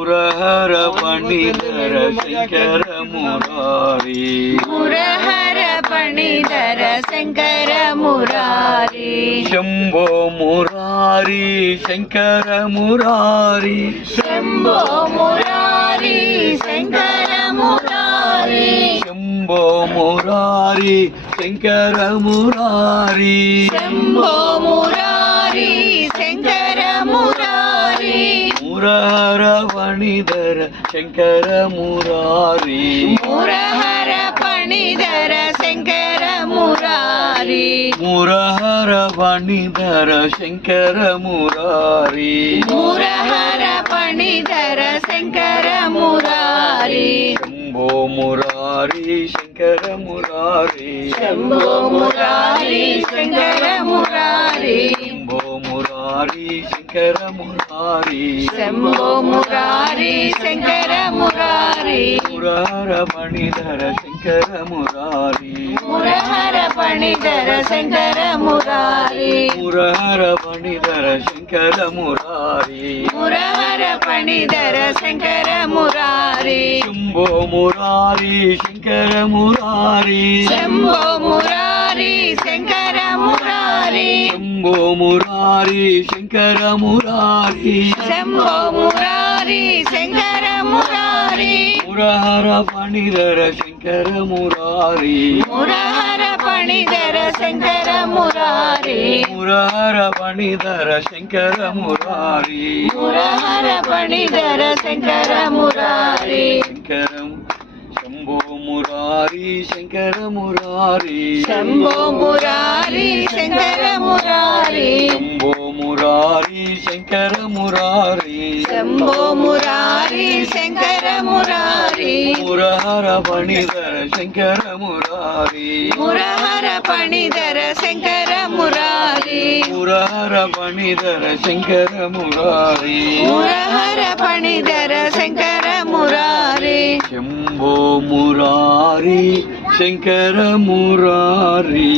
ಮುರಹರ ಪಣಿಧರ ಶಂಕರ ಮುರಾರಿ ಮುರಹರ ಪಣಿಧರ ಶಂಕರ ಮುರಾರಿ ಶಂಭೋ ಮುರಾರಿ ಶಂಕರ ಮುರಾರಿ ಶಂಭೋ ಮುರಾರಿ ಶಂಕರ ಮುರಾರಿ ಶಂಭೋ ಮುರಾರಿ ಶಂಕರ ಮುರಾರಿ ಶಂಭೋ ಮುರಾರಿ ಶಂಕರ ಮುರಾರಿ ಮುರಹರ ಪಣಿಧರ ಶಂಕರ ಮುರಾರಿ ಮುರಹರ ಪಣಿಧರ ಶಂಕರ ಮುರಾರಿ ಮುರಹರ ಪಣಿಧರ ಶಂಕರ ಮುರಾರಿ ಮುರಹರ ಪಣಿಧರ ಶಂಕರ ಮುರಾರಿ ಶಂಭೋ ಮುರಾರಿ ಶಂಕರ ಮುರಾರಿ ಶಂಭೋ ಮುರಾರಿ ಶಂಕರ ಮುರಾರಿ ಶಂಭೋ ಮುರಾರಿ ಶಂಕರ ಮುರಾರಿ ಶಂಭೋ ಮುರಾರಿ ಶಂಕರ ಮುರಾರಿ ಮುರಹರ ಪಣಿಧರ ಶಂಕರ ಮುರಾರಿ ಮುರಹರ ಪಣಿಧರ ಶಂಕರ ಮುರಾರಿ ಮುರಹರ ಪಣಿಧರ ಶಂಕರ ಮುರಾರಿ ಮುರಹರ ಪಣಿಧರ ಶಂಕರ ಮುರಾರಿ ಶಂಭೋ ಮುರಾರಿ ಶಂಕರ ಮುರಾರಿ ಶಂಭೋ ಮುರಾರಿ ಶಂಕರ ಮುರಾರಿ ಶಂಭೋ ಮುರಾರಿ ಶಂಕರ ಮುರಾರಿ ಶಂಭೋ ಮುರಾರಿ ಶಂಕರ ಮುರಾರಿ ಮುರಹರ ಪಣಿಧರ ಶಂಕರ ಮುರಾರಿ ಮುರಹರ ಪಣಿಧರ ಶಂಕರ ಮುರಾರಿ ಮುರಹರ ಪಣಿಧರ ಶಂಕರ ಮುರಾರಿ ಮುರಹರ ಪಣಿಧರ ಶಂಕರ ಮುರಾರಿ ಶಂಕರ ಶಂಭೋ ಮುರಾರಿ ಶಂಕರ ಮುರಾರಿ ಶಂಭೋ ಮುರಾರಿ ಶಂಕರ ಮುರಾರಿ ಶಂಭೋ ಮುರಾರಿ ಶಂಕರ ಮುರಾರಿ ಶಂಭೋ ಮುರಾರಿ ಶಂಕರ ಮುರಾರಿ ಮುರಹರ ಪಣಿಧರ ಶಂಕರ ಮುರಾರಿ ಮುರಹರ ಪಣಿಧರ ಶಂಕರ ಮುರಾರಿ ಮುರಹರ ಪಣಿಧರ ಶಂಕರ ಮುರಾರಿ ಮುರಹರ ಪಣಿಧರ ಶಂಕರ ಮುರಾರಿ ಶಂಭೋ ಮುರಾರಿ ಶಂಕರ ಮುರಾರಿ